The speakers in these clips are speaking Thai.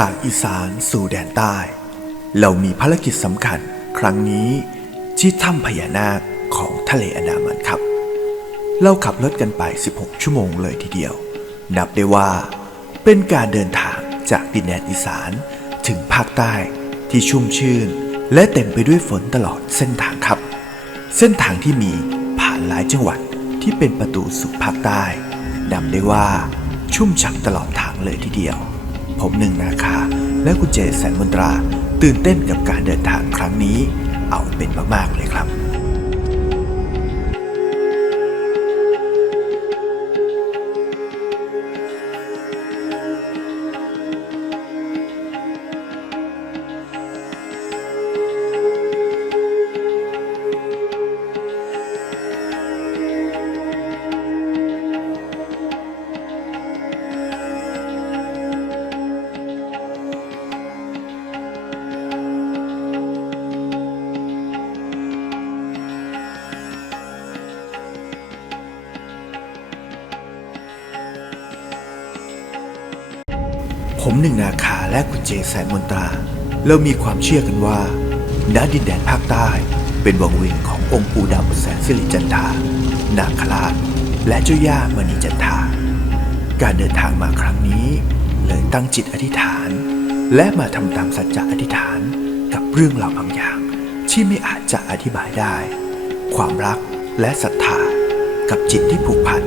จากอีสานสู่แดนใต้ เรามีภารกิจสำคัญครั้งนี้ที่ถ้ำพญานาคของทะเลอันดามันครับ เราขับรถกันไป 16 ชั่วโมงเลยทีเดียว นับได้ว่า เป็นการเดินทางจากดินแดนอีสานถึงภาคใต้ที่ชุ่มชื่น และเต็มไปด้วยฝนตลอดเส้นทางครับ เส้นทางที่มีผ่านหลายจังหวัดที่เป็นประตูสู่ภาคใต้นำได้ว่าชุ่มฉ่ำตลอดทางเลยทีเดียว ผมหนึ่งนาคา และคุณเจแสนมนตรา ตื่นเต้นกับการเดินทางครั้งนี้ เอาเป็นมาก ๆ เลยครับ ผมหนึ่งนาคาและคุณเจแสนมนตรา เรามีความเชื่อกันว่าณดินแดนภาคใต้ เป็นวังเวียนขององค์ปู่ดำแสนสิริจันทา นาคราช และเจ้าย่ามณีจันทา การเดินทางมาครั้งนี้เลยตั้งจิตอธิษฐาน และมาทำตามสัจจะอธิษฐานกับเรื่องราวบางอย่าง ที่ไม่อาจจะอธิบายได้ ความรักและศรัทธากับจิตที่ผูกพัน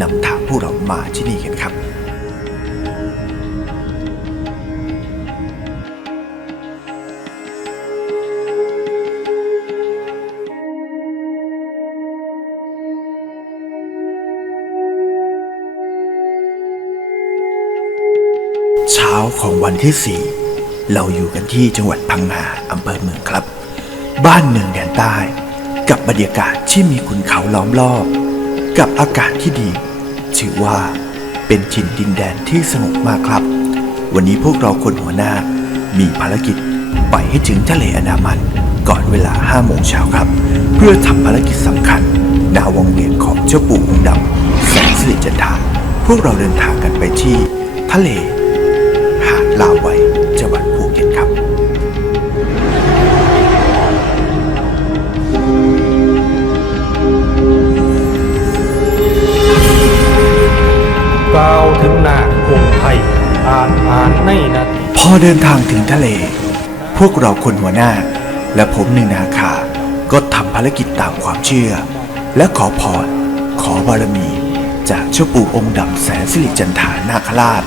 นำทางพวกเรามาที่นี่กันครับ ของวันที่สี่เราอยู่กันที่จังหวัดพังงาอำเภอเมืองครับ บ้านเมืองแดนใต้ กับบรรยากาศที่มีขุนเขาล้อมรอบ กับอากาศที่ดี ถือว่าเป็นถิ่นดินแดนที่สงบมากครับ วันนี้พวกเราคนหัวหน้า มีภารกิจไปให้ถึงทะเลอันดามันก่อนเวลา5โมงเช้าครับ เพื่อทำภารกิจสำคัญดาวงเวียนของเจ้าปู่องค์ดำแสนสิริจันทาพวกเราเดินทางกันไปที่ทะเล ลาวไว้จังหวัดภูเก็ตครับ กล่าวถึงนาคองค์ไทยอ่านอ่านในนาทีพอเดินทางถึงทะเล พวกเราคนหัวหน้า และผมหนึ่งนาคา ก็ทำภารกิจตามความเชื่อ และขอพรขอบารมี จากเจ้าปู่องค์ดำแสนสิริจันทานาคราช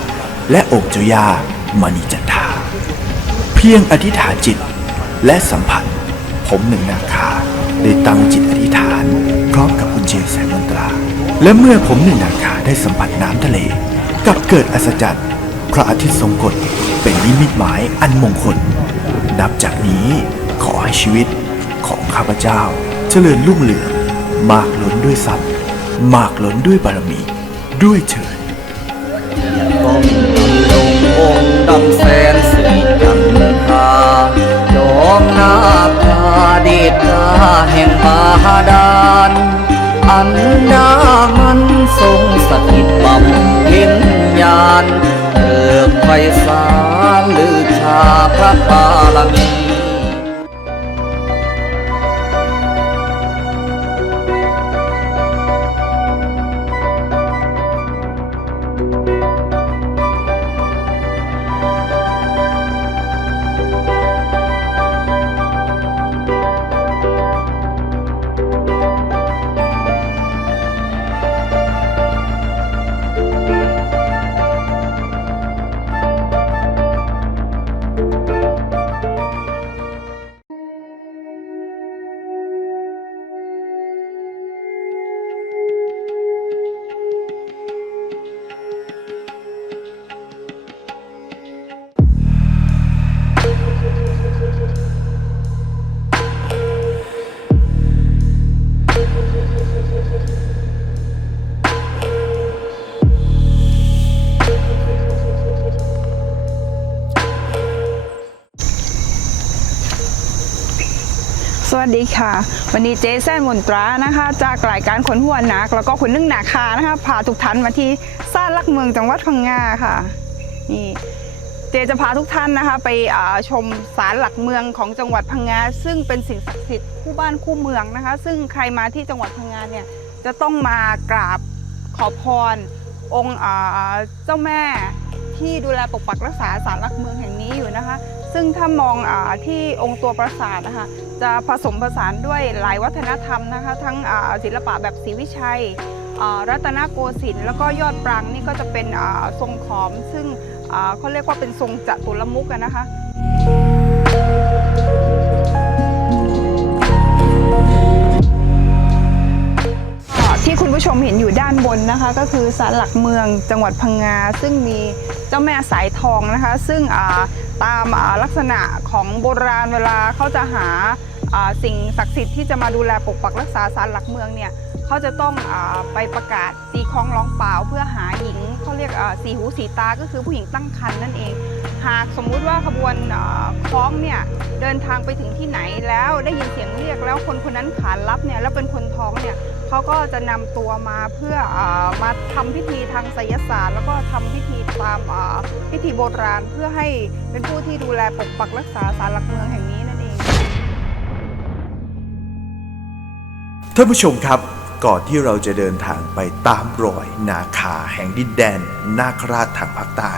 และองค์เจ้าย่า มณีจันทา เพียงอธิษฐานจิตและสัมผัส ผมหนึ่งนาคาได้ตั้งจิตอธิษฐาน พร้อมกับคุณเจแสนมนตรา และเมื่อผมหนึ่งนาคาได้สัมผัสน้ำทะเลกับเกิดอัศจรรย์พระอาทิตย์ทรงกฎเป็นนิมิตหมายอันมงคล นับจากนี้ขอให้ชีวิตของข้าพเจ้าเจริญรุ่งเรือง มากล้นด้วยทรัพย์ มากล้นด้วยบารมี ด้วยเถิด สารหรือชาพระบารมี ค่ะ วันนี้เจแซนมนตรานะคะ จากรายการคนหัวหนัก แล้วก็คนนึ่งหนาคานะคะพาทุกท่านมาที่ซ่านลักเมืองจังหวัดพังงาค่ะนี่เจจะพาทุกท่านนะคะ ไปชมศาลหลักเมืองของจังหวัดพังงาซึ่งเป็นสิ่งศักดิ์สิทธิ์คู่บ้านคู่เมืองนะคะ ซึ่งใครมาที่จังหวัดพังงาเนี่ยจะต้องมากราบขอพร องค์เจ้าแม่ที่ดูแลปกปักรักษาศาลหลักเมืองแห่งนี้อยู่นะคะ ซึ่งถ้ามองอที่องค์ตัวปราสาทนะคะจะผสมผสานด้วยหลายวัฒนธรรมนะคะ ทั้งศิลปะแบบศรีวิชัยรัตนโกสินทร์แล้วก็ยอดปรางนี่ก็จะเป็นทรงขอม ซึ่งเขาเรียกว่าเป็นทรงจัตุรมุกนะคะ ผู้ชมเห็นอยู่ด้านบนนะคะ ก็คือศาลหลักเมืองจังหวัดพังงา ซึ่งมีเจ้าแม่สายทองนะคะ ซึ่งตามลักษณะของโบราณเวลาเขาจะหาสิ่งศักดิ์สิทธิ์ที่จะมาดูแลปกปักรักษาศาลหลักเมืองเนี่ยเขาจะต้องอไปประกาศตีคล้องร้องเปล่าเพื่อหาหญิงเขาเรียกสีหูสีตาก็คือผู้หญิงตั้งครรภ์นั่นเอง หากสมมุติว่าขบวนคล้องเนี่ยเดินทางไปถึงที่ไหนแล้วได้ยินเสียงเรียกแล้วคนคนนั้นขานรับเนี่ยแล้วเป็นคนท้องเนี่ย เขาก็จะนำตัวมาเพื่ออมาทำพิธีทางไสยศาสตร์ แล้วก็ทำพิธีตามพิธีโบราณ เพื่อให้เป็นผู้ที่ดูแลปกปักรักษาศาลหลักเมืองแห่งนี้นั่นเองท่านผู้ชมครับก่อนที่เราจะเดินทางไปตามรอยนาคาแห่งดินแดน นาคราชทางภาคใต้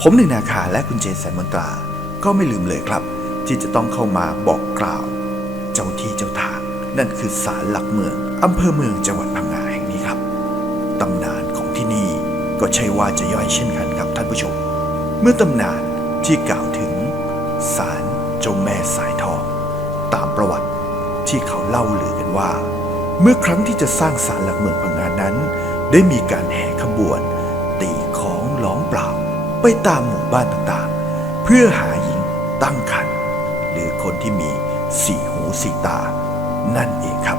ผมหนึ่งนาคาและคุณเจนแสนมนตรา ก็ไม่ลืมเลยครับ ที่จะต้องเข้ามาบอกกล่าว เจ้าที่เจ้า นั่นคือศาลหลักเมืองอำเภอเมืองจังหวัดพังงาแห่งนี้ครับตำนานของที่นี่ก็ใช่ว่าจะย่อยเช่นกันครับท่านผู้ชม เมื่อตำนานที่กล่าวถึงศาลเจ้าแม่สายทองตามประวัติที่เขาเล่าลือกันว่า เมื่อครั้งที่จะสร้างศาลหลักเมืองพังงานนั้น ได้มีการแห่ขบวน ตีของล้องเปล่า ไปตามหมู่บ้านต่างๆ เพื่อหาหญิงตั้งครรภ์หรือคนที่มีสี่หูสี่ตา นั่นเองครับ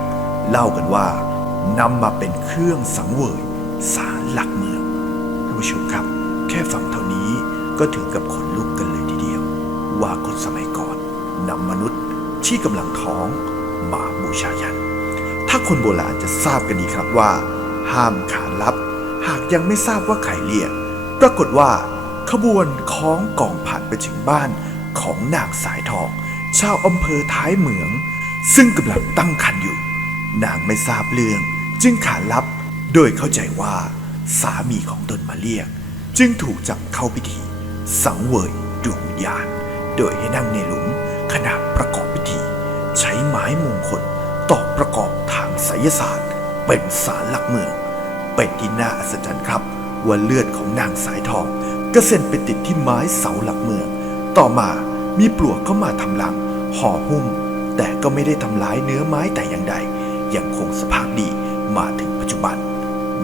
เล่ากันว่านำมาเป็นเครื่องสังเวยศาลหลักเมืองท่านผู้ชมครับ แค่ฟังเท่านี้ก็ถึงกับขนลุกกันเลยทีเดียว ว่าคนสมัยก่อนนำมนุษย์ที่กำลังท้องมาบูชายัน ถ้าคนโบราณจะทราบกันดีครับว่า ห้ามขานรับ หากยังไม่ทราบว่าใครเรียก ปรากฏว่าขบวนคล้องกองผ่านไปถึงบ้านของนางสายทอง ชาวอำเภอท้ายเหมือง ซึ่งกำลังตั้งครรภ์อยู่ นางไม่ทราบเรื่อง จึงขานรับโดยเข้าใจว่า สามีของตนมาเรียก จึงถูกจับเข้าพิธี สังเวยดวงวิญญาณ โดยให้นั่งในหลุมขณะประกอบพิธี ใช้ไม้มงคลตอกประกอบทางไสยศาสตร์ เป็นสารหลักเมืองเป็นที่น่าอัศจรรย์ครับว่าเลือดของนางสายทองกระเซ็นไปติดที่ไม้เสาหลักเมือง ต่อมามีปลวกเข้ามาทำรังห่อหุ้ม แต่ก็ไม่ได้ทำลายเนื้อไม้แต่อย่างใด ยังคงสภาพดีมาถึงปัจจุบัน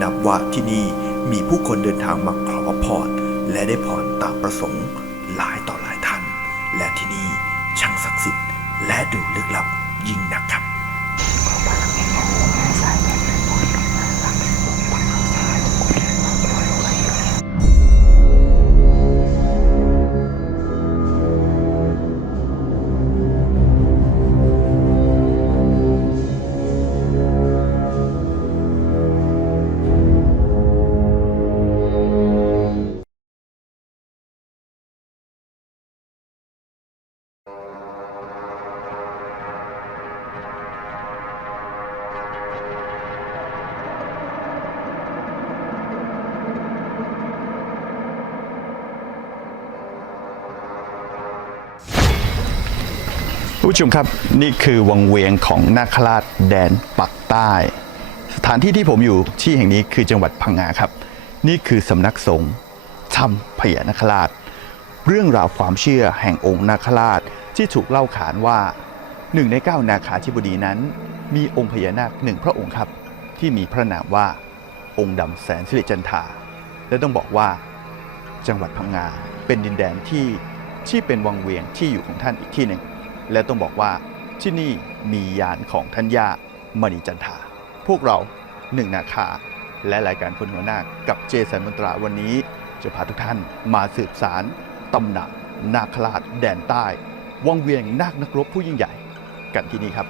นับว่าที่นี่มีผู้คนเดินทางมาขอพรและได้พรตามประสงค์ ผู้ชมครับนี่คือวังเวียงของนาคราชแดนปักใต้ สถานที่ที่ผมอยู่ที่แห่งนี้คือจังหวัดพังงาครับ นี่คือสำนักสงฆ์ถ้ำพญานาคราช เรื่องราวความเชื่อแห่งองค์นาคราชที่ถูกเล่าขานว่าหนึ่งในเก้านาคาธิบดีนั้น มีองค์พญานาคหนึ่งพระองค์ครับที่มีพระนามว่าองค์ดำแสนสิริจันทาและต้องบอกว่าจังหวัดพังงาเป็นดินแดนที่ที่เป็นวังเวียงที่อยู่ของท่านอีกที่หนึ่ง และต้องบอกว่าที่นี่มียานของท่านย่ามณีจันทา พวกเราหนึ่งนาคา และรายการคนหัวหน้าคกับเจสันมนตราวันนี้ จะพาทุกท่านมาสืบสารตำหนักนาคราชแดนใต้ วังเวียงนาคนักรบผู้ยิ่งใหญ่ กันที่นี่ครับ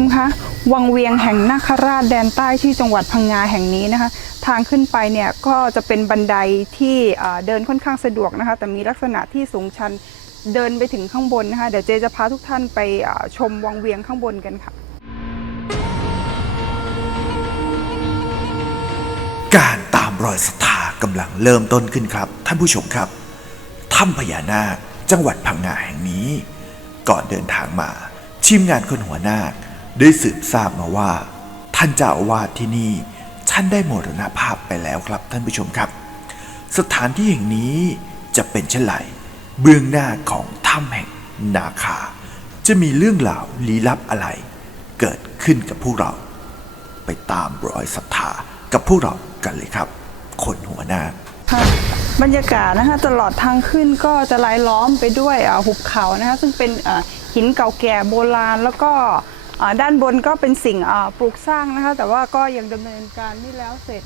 มคะวังเวียงแห่งนาคราชแดนใต้ที่จังหวัดพังงาแห่งนี้นะคะ ทางขึ้นไปเนี่ยก็จะเป็นบันไดที่เดินค่อนข้างสะดวกนะคะ แต่มีลักษณะที่สูงชันเดินไปถึงข้างบนนะคะ เดี๋ยวเจจะพาทุกท่านไปชมวังเวียงข้างบนกันค่ะ การตามรอยศรัทธากำลังเริ่มต้นขึ้นครับ ท่านผู้ชมครับถ้ำพญานาคจังหวัดพังงาแห่งนี้ ก่อนเดินทางมาทีมงานคนหัวนาค ได้สืบทราบมาว่า ท่านเจ้าอาวาสที่นี่ท่านได้มรณภาพไปแล้วครับท่านผู้ชมครับ สถานที่แห่งนี้จะเป็นเช่นไรเบื้องหน้าของถ้ำแห่งนาคา จะมีเรื่องราวลี้ลับอะไร เกิดขึ้นกับพวกเรา ไปตามรอยศรัทธากับพวกเรากันเลยครับ คนหัวหน้าค่ะบรรยากาศนะคะตลอดทางขึ้นก็จะรายล้อมไปด้วยหุบเขานะคะซึ่งเป็นหินเก่าแก่โบราณแล้วก็ ด้านบนก็เป็นสิ่งปลูกสร้างนะคะ แต่ว่าก็ยังดำเนินการไม่แล้วเสร็จ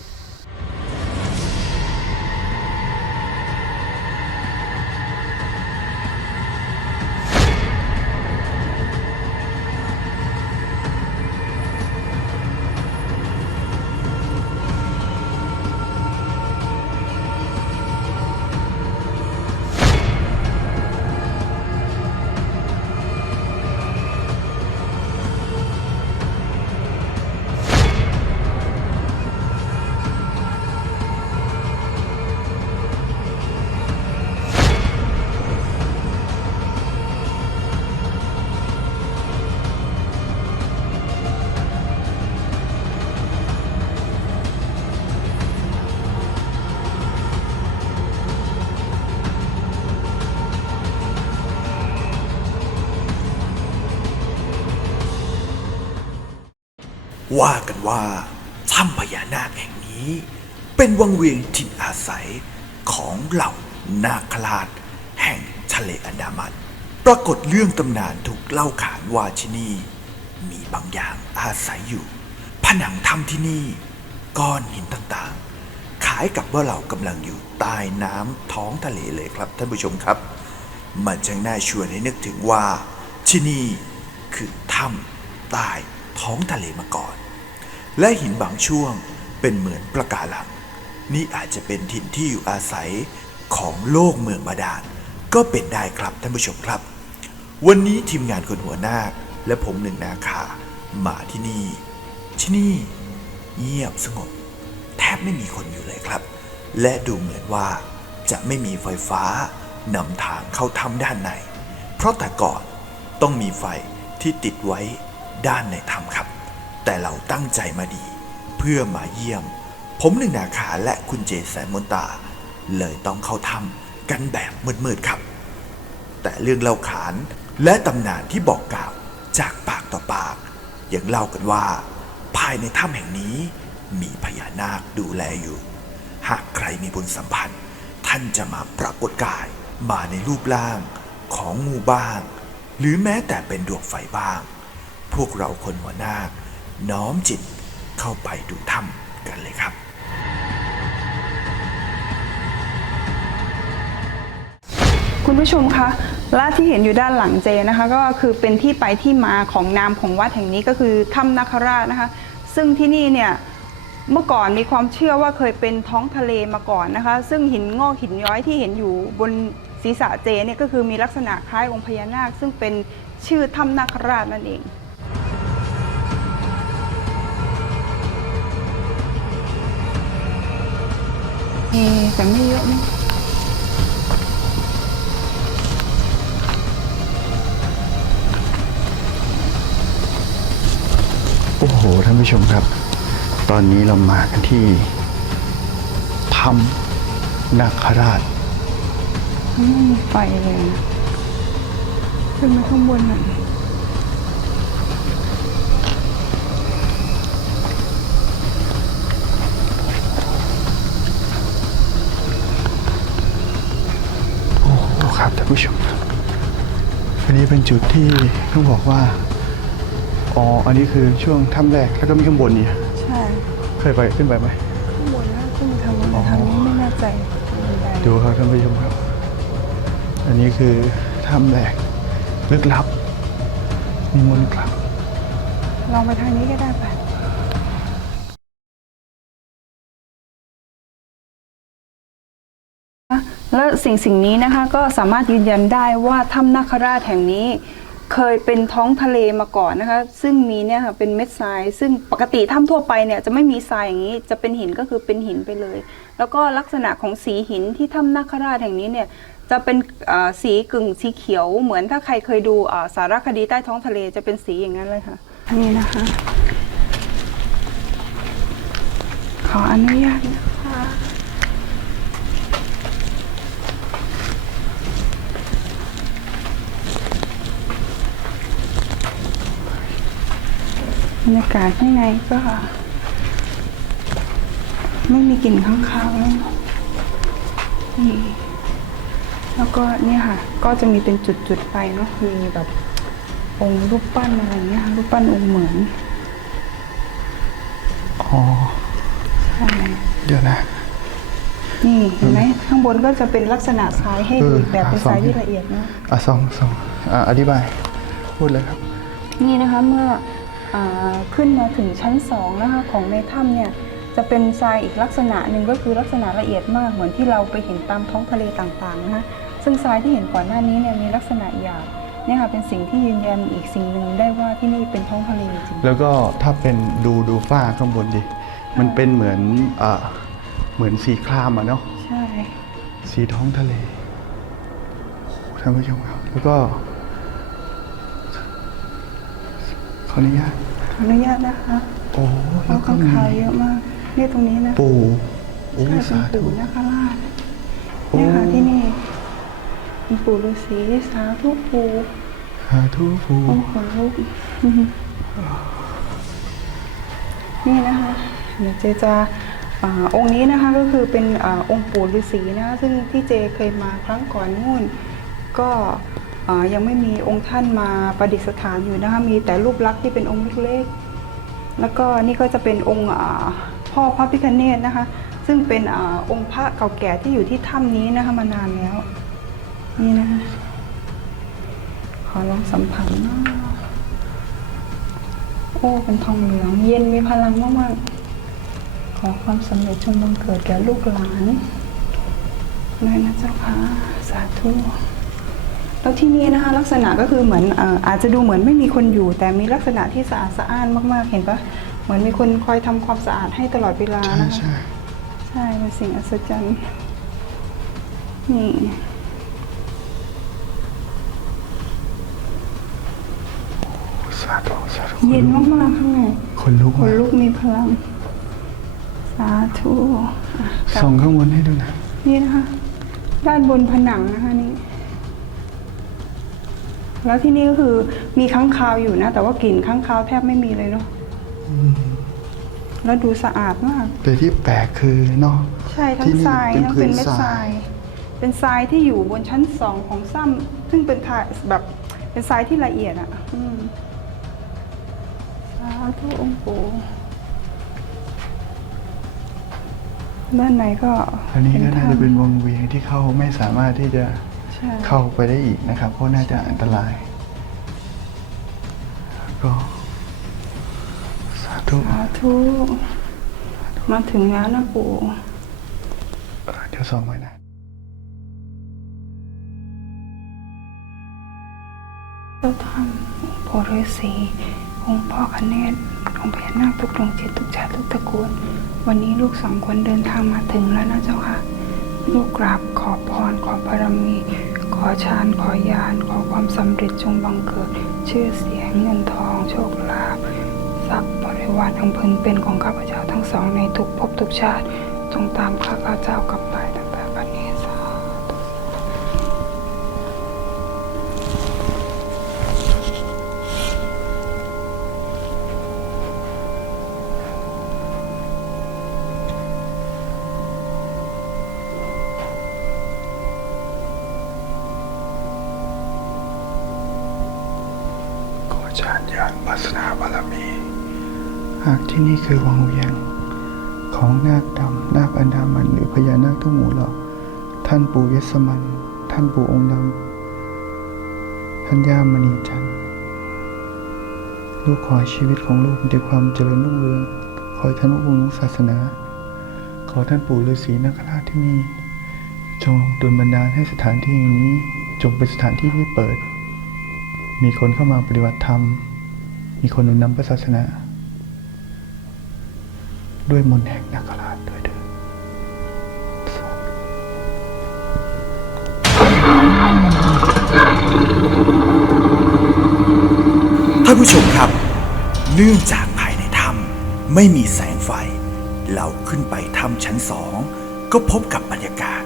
ว่ากันว่าถ้ำพญานาคแห่งนี้ เป็นวังเวียงถิ่นอาศัยของเหล่านาคราชแห่งทะเลอันดามัน ปรากฏเรื่องตำนานถูกเล่าขานว่าที่นี่ มีบางอย่างอาศัยอยู่ ผนังถ้ำที่นี่ ก้อนหินต่างๆขายกับว่าเรากำลังอยู่ใต้น้ำท้องทะเลเลยครับท่านผู้ชมครับ มันจึงน่าชวนให้นึกถึงว่าที่นี่คือถ้ำใต้ท้องทะเลมาก่อน และหินบางช่วงเป็นเหมือนประการัง นี่อาจจะเป็นถิ่นที่อยู่อาศัยของโลกเมืองบาดาลก็เป็นได้ครับท่านผู้ชมครับ วันนี้ทีมงานคนหัวหน้าและผมหนึ่งนาคามาที่นี่ ที่นี่ เงียบสงบ แทบไม่มีคนอยู่เลยครับ และดูเหมือนว่าจะไม่มีไฟฟ้านำทางเข้าถ้ำด้านใน เพราะแต่ก่อนต้องมีไฟที่ติดไว้ด้านในถ้ำครับ แต่เราตั้งใจมาดี เพื่อมาเยี่ยม ผมหนึ่งนาคาและคุณเจแสนมนตา เลยต้องเข้าถ้ำกันแบบมืดๆครับ แต่เรื่องเล่าขานและตำนานที่บอกกล่าวจากปากต่อปากยังเล่ากันว่า ภายในถ้ำแห่งนี้มีพญานาคดูแลอยู่ หากใครมีบุญสัมพันธ์ ท่านจะมาปรากฏกายมาในรูปร่างของงูบ้าง หรือแม้แต่เป็นดวงไฟบ้าง พวกเราคนหัวนาค น้อมจิตเข้าไปดูถ้ำกันเลยครับ คุณผู้ชมคะและที่เห็นอยู่ด้านหลังเจนะคะ ก็คือเป็นที่ไปที่มาของนามของวัดแห่งนี้ก็คือถ้ำนาคราชนะคะ ซึ่งที่นี่เนี่ยเมื่อก่อนมีความเชื่อว่าเคยเป็นท้องทะเลมาก่อนนะคะ ซึ่งหินงอกหินย้อยที่เห็นอยู่บนศีรษะเจเนี่ยก็คือมีลักษณะคล้ายองค์พญานาค ซึ่งเป็นชื่อถ้ำนาคราชนั่นเอง เอ๊ะแต่ไม่เยอะนี่โอ้โห ท่านผู้ชมครับ ตอนนี้เรามากันที่ถ้ำนาคราช ไม่มีไฟเลยนะขึ้นมาข้างบนหน่อย โอ้โหครับท่าน ผู้ชมครับอันนี้เป็นจุดที่ต้องบอกว่า อ๋อ อันนี้คือช่วงถ้ำแรก แล้วก็มีข้างบนนี่ใช่เคยไปขึ้นไปไหมข้างบนนะขึ้นมาทางบนอ๋อทางนี้ไม่แน่ใจบันไดดูครับท่านผู้ชมครับ อันนี้คือถ้ำแรกลึกลับ มีมนต์กลับลองไปทางนี้ก็ได้ไปและ สิ่งสิ่งนี้นะคะก็สามารถยืนยันได้ว่าถ้ำนาคราชแห่งนี้ เคยเป็นท้องทะเลมาก่อนนะคะ ซึ่งมีเนี่ยค่ะเป็นเม็ดทราย ซึ่งปกติถ้ำทั่วไปเนี่ยจะไม่มีทรายอย่างนี้ จะเป็นหินก็คือเป็นหินไปเลย แล้วก็ลักษณะของสีหินที่ถ้ำนาคราชแห่งนี้เนี่ยจะเป็นสีกึ่งสีเขียว เหมือนถ้าใครเคยดูสารคดีใต้ท้องทะเลจะเป็นสีอย่างนั้นเลยค่ะนนี้นะคะ ขออนุญาตนะคะ รรยากาศข้างในก็ ไม่มีกลิ่นข้างคาวแล้วนี่แล้วก็เนี่ยค่ะ ก็จะมีเป็นจุดๆไปเนาะมีแบบองค์รูปปั้นอะไรเงี้ยค่ะรูปปั้นองค์เหมือนอ๋อใช่เดี๋ยวนะ นี่เห็นไหมข้างบนก็จะเป็นลักษณะทรายให้ดูอีกแบบเออเป็นทรายอะที่สองละเอียดเนาะอะสองสองอะอธิบาย พูดเลยครับ นี่นะคะเมื่ออา ขึ้นมาถึงชั้นสองนะคะของในถ้ำเนี่ยจะเป็นทรายอีกลักษณะหนึ่งก็คือลักษณะละเอียดมากเหมือนที่เราไปเห็นตามท้องทะเลต่างๆนะคะซึ่งทรายที่เห็นก่อนหน้านี้เนี่ยมีลักษณะหยาบเนี่ยค่ะเป็นสิ่งที่ยืนยันอีกสิ่งหนึ่งได้ว่าที่นี่เป็นท้องทะเลจริงแล้วก็ถ้าเป็นดูดูฝ้าข้างบนดิมันเป็นเหมือนอ่าเหมือนสีครามอะเนาะใช่ สีท้องทะเลโอ้โหท่านผู้ชมครับแล้วก็ ขออนุญาต ขออนุญาตนะคะโอ้เพแล้วราะก็ข้างมีคาวเยอะมาก นี่ตรงนี้นะปู่โอ้ใช่เป็สานธุปู่นาคราชโอ้เนี่ยค่ะที่นี่เป็นปู่ฤาษีสาธุปู่สาธุปู่ โอ้ขนลุกนี่นะคะ เดี๋ยวเจจะอาองค์นี้นะคะก็คือเป็นอาองค์ปู่ฤาษีนะคะซึ่งที่เจเคยมาครั้งก่อนนู่น ก็อ่า ยังไม่มีองค์ท่านมาประดิษฐานอยู่นะคะมีแต่รูปลักษณ์ที่เป็นองค์เล็กๆแล้วก็นี่ก็จะเป็นองค์พ่อพระพิคเนตนะคะ ซึ่งเป็นอองค์พระเก่าแก่ที่อยู่ที่ถ้ำนี้นะคะมานานแล้ว นี่นะคะขอลองสัมผัสน่อยโอ้เป็นทองเหลืองเย็นมีพลังมากๆ ขอความสำเร็จจงบังเกิดแก่ลูกหลานเลยนะเจ้าค่ะสาธุ แล้วที่นี่นะคะลักษณะก็คือเหมือนเอ่ออาจจะดูเหมือนไม่มีคนอยู่ แต่มีลักษณะที่สะอาดสะอ้านมาก ๆ เห็นปะเหมือนมีคนคอยทำความสะอาดให้ตลอดเวลาใช่นะคะ ใช่ใช่เป็นสิ่งอัศจรรย์ นี่ สาธุสาธุเย็นมากๆข้างในคนลุกคนนะลุกมีพลัง สาธุอะกลับส่องข้างบนให้ดูนะ นี่นะคะ ด้านบนผนังนะคะนี่ แล้วที่นี่ก็คือมีค้างคาวอยู่นะ แต่ว่ากลิ่นค้างคาวแทบไม่มีเลยเนาะแล้วดูสะอาดมาก แต่ที่แปลกคือเนาะใช่ทั้ที่งนี่ทรายเป็นทั้งพื้เป็นนเม็ดททรารายยเป็นทรายที่อยู่บนชั้นสองของซ้ำซึ่งเป็นทรายแบบเป็นทรายที่ละเอียดอะอืมสาธุองค์ปู่ด้านในก็ อันนี้ก็น่าจะเป็นถ้ำวงเวียนที่เขาไม่สามารถที่จะใช่ เข้าไปได้อีกนะครับ เพราะน่าจะอันตราย ก็สาธุสาธุมาถึงแล้วนะปู่เอ่อเดี๋ยวส่องไว้นะเจ้าถ้ำองค์พ่อฤาษีองค์พ่อคเนศองค์พญานาคทุกดวงจิตทุกชาติทุกตระกูล วันนี้ลูกสองคนเดินทางมาถึงแล้วนะเจ้าค่ะ ลูกกราบขอพรขอบารมี ขอฌานขอญาณขอความสำเร็จจงบังเกิด ชื่อเสียงเงินทองโชคลาภทรัพย์บริวารอังพึงเป็นของข้าพเจ้าทั้งสองในทุกภพทุกชาติจงตามข้าพเจ้ากลับไป คือวังเวียง ของนาคดำนาคอันดามันหรือพญานาคทั้งหมู่เหล่าท่านปู่ยศมัน ท่านปู่องค์ดำท่านย่ามณีจันทร์ลูกขอชีวิตของลูกมีแต่ความเจริญรุ่งเรือง ขอท่านอบรมศาสนา ขอท่านปู่ฤาษีนาคราชที่นี่ จงดลบันดาลให้สถานที่แห่งนี้จงเป็นสถานที่ที่เปิด มีคนเข้ามาปฏิบัติธรรม มีคนหนุนนำพระศาสนา ด้วยมนแห่งนาคราชด้วยเถิดท่านผู้ชมครับ เนื่องจากภายในถ้ำไม่มีแสงไฟ เราขึ้นไปถ้ำชั้นสอง ก็พบกับบรรยากาศ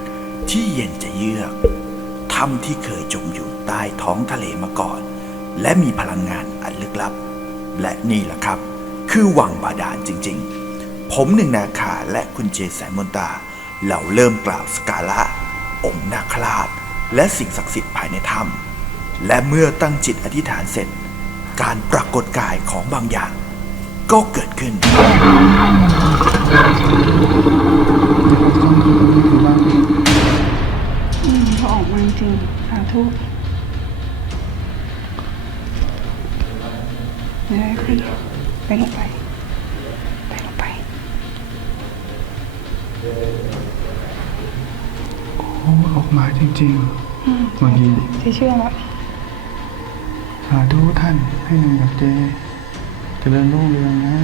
ที่เย็นจะเยือกถ้ำที่เคยจมอยู่ใต้ท้องทะเลมาก่อน และมีพลังงานอันลึกลับ และนี่แหละครับ คือวังบาดาลจริง ๆ ผมหนึ่งนาคาและคุณเจแสนมนตา เราเริ่มกล่าวสการะองค์นาคราช และสิ่งศักดิ์สิทธิ์ภายในถ้ำและเมื่อตั้งจิตอธิษฐานเสร็จ การปรากฏกายของบางอย่าง ก็เกิดขึ้น อืมเขาออกมาจริงสาธุเดี๋ยวขึ้นไปลงไปไป โอ้ออกมาจริงๆเมื่อกี้ที่เชื่อแล้วสาธุท่านให้หนึ่งกับเจเจริญรุ่งเรืองนะ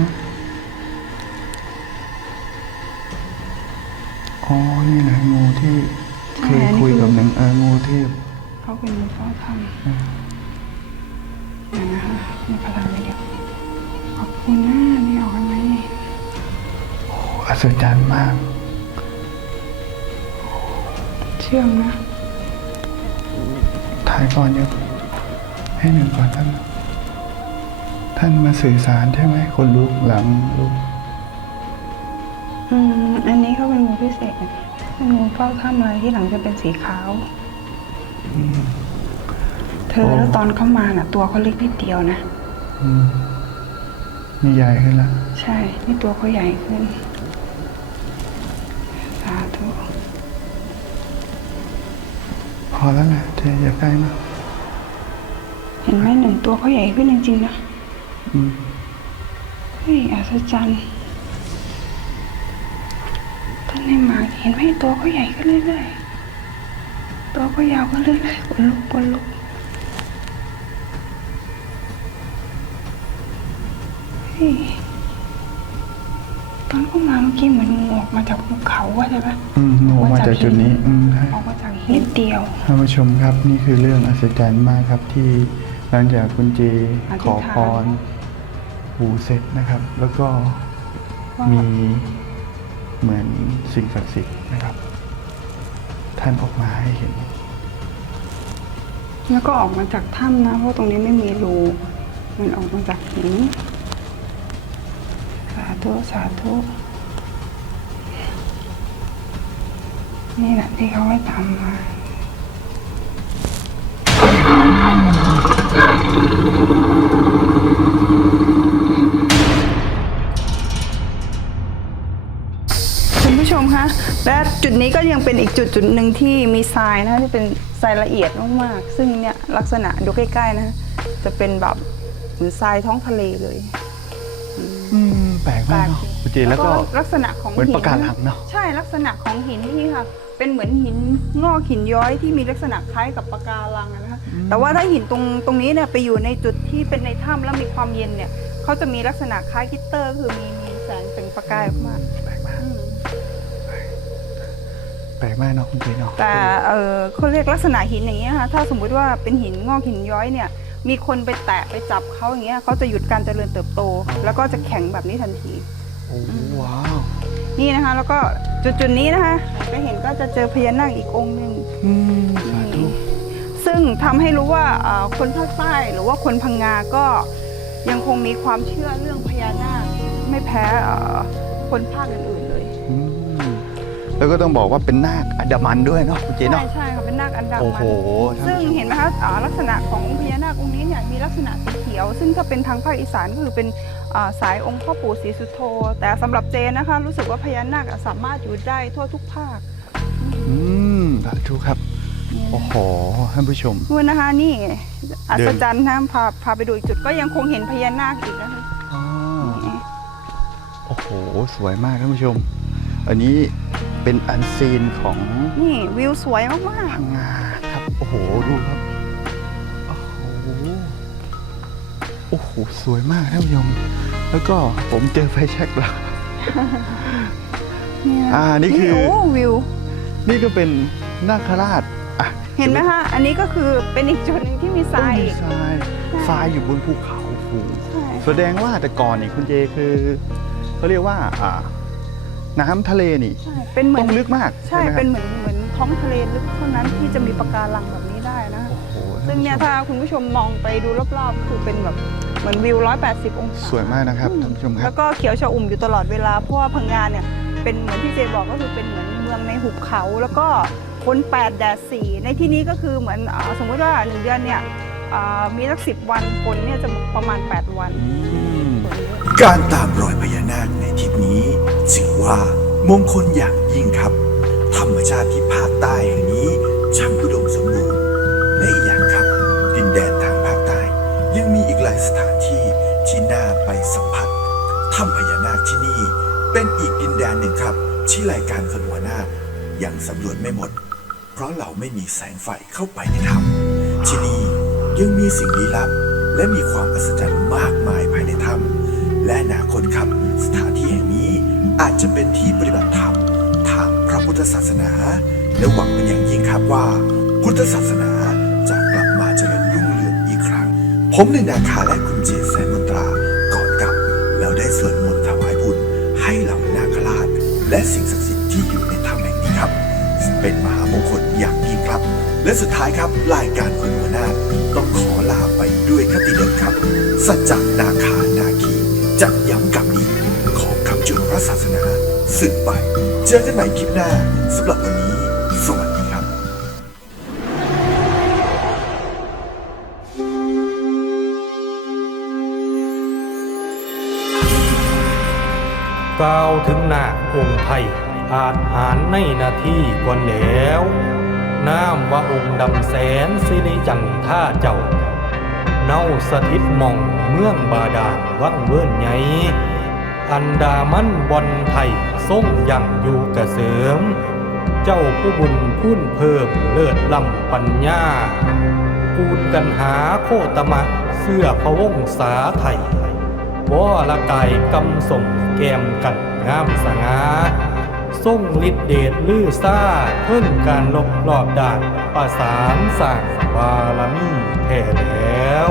อ๋อ นี่นะงูที่เคยคุยกับหนังเอองูเทพเขาเป็นมือเฝ้าทำอย่างนะคะมีพลังเยอะขอบคุณนะนี่ออกกันไหมโอ้อัศจรรย์มากเชื่อมนะ ถ่ายก่อนเดี๋ยวให้หนึ่งก่อนท่าน ท่านมาสื่อสารใช่ไหมคนลุกหลังลุกอืม อันนี้เขาเป็นงูพิเศษเป็นงูเฝ้าถ้ำอะไรที่หลังจะเป็นสีขาวเธอแล้วตอนเข้ามาน่ะ ตัวเขาเล็กนิดเดียวนะ อืมมีใหญ่ขึ้นละ ใช่ นี่ตัวเขาใหญ่ขึ้น อแล้วแหละเจอย่าใกล้มากเห็นไหมหนึ่งตัวเขาใหญ่ขึ้นจริงๆนะอืมเฮ้ยอัศจรรย์ท่านให้มาเห็นไหมตัวเขาใหญ่ขึ้นเรื่อยๆตัวเขายาวขึ้นเรื่อยๆขนลุกขนลุกเฮ้ย ตอนเข้ามาเมื่อกี้เหมือนงูออกมาจากภูเขาอะใช่ปะอืมงูมาจากจุดนี้อืมใช่ออกมาจากหินเดียวท่านผู้ชมครับนี่คือเรื่องอัศจรรย์มากครับที่หลังจากคุณเจอธิษฐานขอพรปู่เสร็จนะครับ แล้วก็ว่ามีเหมือนสิ่งศักดิ์สิทธิ์นะครับ ท่านออกมาให้เห็น แล้วก็ออกมาจากถ้ำนะเพราะตรงนี้ไม่มีรูมันออกมาจากหินสา ธุ สาธุ นี่แหละที่เขาให้ทำมาคุณผู้ชมคะและจุดนี้ก็ยังเป็นอีกจุดจุดหนึ่งที่มีทรายนะที่เป็นทรายละเอียดมากๆ ซึ่งเนี่ยลักษณะดูใกล้ๆนะ จะเป็นแบบเหมือนทรายท้องทะเลเลย อืม แปลกมากเนาะคุณเจแล้วก็ลักษณะของเหมือนหินปะการังเนอะใช่ลักษณะของหินนี่ค่ะ เป็นเหมือนหินงอกหินย้อยที่มีลักษณะคล้ายกับปะการังอะนะคะแต่ว่าถ้าหินตรงตรงนี้เนี่ยไปอยู่ในจุดที่เป็นในถ้ำแล้วมีความเย็นเนี่ยเขาจะมีลักษณะคล้ายกิตเตอร์ คือมีมีแสงเป็นประกายออกมาแปลกมากอืมแปลกมากเนาะคุณเจเนาะแต่เออเขาเรียกลักษณะหินอย่างเงี้ยค่ะถ้าสมมุติว่าเป็นหินงอกหินย้อยเนี่ย มีคนไปแตะไปจับเขาอย่างเงี้ยเขาจะหยุดการเจริญเติบโต แล้วก็จะแข็งแบบนี้ทันที โอ้ว้าวนี่นะคะ แล้วก็จุดจุดๆนี้นะคะก็เห็นก็จะเจอพญานาคอีกองค์หนึ่งอืมสาธุซึ่งทำให้รู้ว่าเอ่อคนภาคใต้หรือว่าคนพังงาก็ยังคงมีความเชื่อเรื่องพญานาคไม่แพ้เอ่อคนภาคอื่นๆเลยอืม แล้วก็ต้องบอกว่าเป็นนาคอันดามันด้วยเนาะคุณเจใช่เนาะใช่ค่ะเป็นนาคอันดาโอ้มัโหนท่านซึ่งผู้ชม เห็นไหมคะอ่าลักษณะของพญานาคองค์นี้เนี่ยมีลักษณะสีเขียว ซึ่งถ้าเป็นทางภาคอีสานก็คือเป็นอ่าสายองค์พ่อปู่ศรีสุโธ แต่สำหรับเจนนะคะ รู้สึกว่าพญานาคอะสามารถอยู่ได้ทั่วทุกภาคอืมสาธุครับนี่โอ้โห ท่านผู้ชม นู่นนะคะนี่อัศจรรย์นะพาพาไปดูอีกจุดก็ยังคงเห็นพญานาคอีกนะคะอ่าโอ้โห สวยมากท่านผู้ชม อันนี้ เป็นอันซีนของนี่วิวสวยมากพังงาครับ โอ้โห ดูครับ โอ้โห โอ้โห สวยมากท่านผู้ชม แล้วก็ผมเจอไฟแช็กแล้วๆนี่นะอ่านี่คือ โอ้วิว นี่ก็เป็นนาคราชอะเห็นไหมคะ อันนี้ก็คือเป็นอีกจุดหนึ่งที่มีทรายโอ้อีมีก ทรายทรายอยู่บนภูเขาฟูงใช่ แสดงว่าแต่ก่อนนี่คุณเจคือเขาเรียกว่าอ่า น้ำทะเลนี่ ใช่เป็นเหมืต้ออนงลึกมากใช่ไหมครับเป็นเหมือนเหมือนท้องทะเลลึกเท่านั้นที่จะมีปะการังแบบนี้ได้นะโอ้โหซึ่งเนี่ยท่าถ้าคุณผู้ชมมองไปดูรอบๆ คือเป็นแบบเหมือนวิว 180 องศาสวยมากนะครับท่านผู้ชมคแล้รับวก็เขียวชอุ่มอยู่ตลอดเวลาเพราะว่าพังงานเนี่ยเป็นเหมือนที่เจบอกก็คือเป็นเหมือนเมืองในหุบเขา แล้วก็ฝน8แดด4ในที่นี้ก็คือเหมือนอาสมมติว่าหนึ่งเดือนเนี่ยอ่ามีสักสิวันฝนเนี่ยจะประมาณ 8 วันอืมฝนเยอะการตามรอยพญานาคในทริปนี้ ถือว่ามงคลอย่างยิ่งครับ ธรรมชาติที่ภาคใต้แห่งนี้ช่างอุดมสมบูรณ์และอีกอย่างครับ ดินแดนทางภาคใต้ ยังมีอีกหลายสถานที่ที่น่าไปสัมผัสถ้ำพญานาคที่นี่ เป็นอีกดินแดนหนึ่งครับ ที่รายการคนหัวหน้าคยังสำรวจไม่หมด เพราะเราไม่มีแสงไฟเข้าไปในถ้ำที่นี่ยังมีสิ่งลี้ลับ และมีความอัศจรรย์มากมายภายในถ้ำและอนาคตครับ สถานที่แห่งนี้ อาจจะเป็นที่ปฏิบัติธรรมทางพระพุทธศาสนา และหวังเป็นอย่างยิ่งครับว่า พุทธศาสนาจะกลับมาเจริญรุ่งเรืองอีกครั้ง ผมในนาคาและคุณเจษแสนมนตราก่อนกลับ แล้วได้สวดมนต์ถวายบุญให้เหล่านาคราช และสิ่งศักดิ์สิทธิ์ที่อยู่ในถ้ำแห่งนี้ครับ เป็นมหามงคลอย่างยิ่งครับ และสุดท้ายครับรายการคนหัวหน้าต้องขอลาไปด้วยคติเดิมครับ สัจจานาค ศาสนาสืบไป เจอกันใหม่คลิปหน้าสำหรับวันนี้ สวัสดีครับกล่าวถึงนาคองค์ไทย อาจหารในนาทีกว่าแล้วน้ำว่าองค์ดำแสนสิริจังท่าเจ้า เน่าสถิตมองเมืองบาดาลวังเวิ้นใหญ่ อันดามันบอนไทยทรงยังอยู่กระเสริม เจ้าผู้บุญพูนเพิ่มเลิศลำปัญญาปูนกันหาโคตมะเสื้อพะวงศาไทยวอละกายกำส่งแกมกันงามสง่าทรงฤทธิเดชลือซ่าเพิ่นการลบรอบด่านประสานสร้างบารมีแท้แล้ว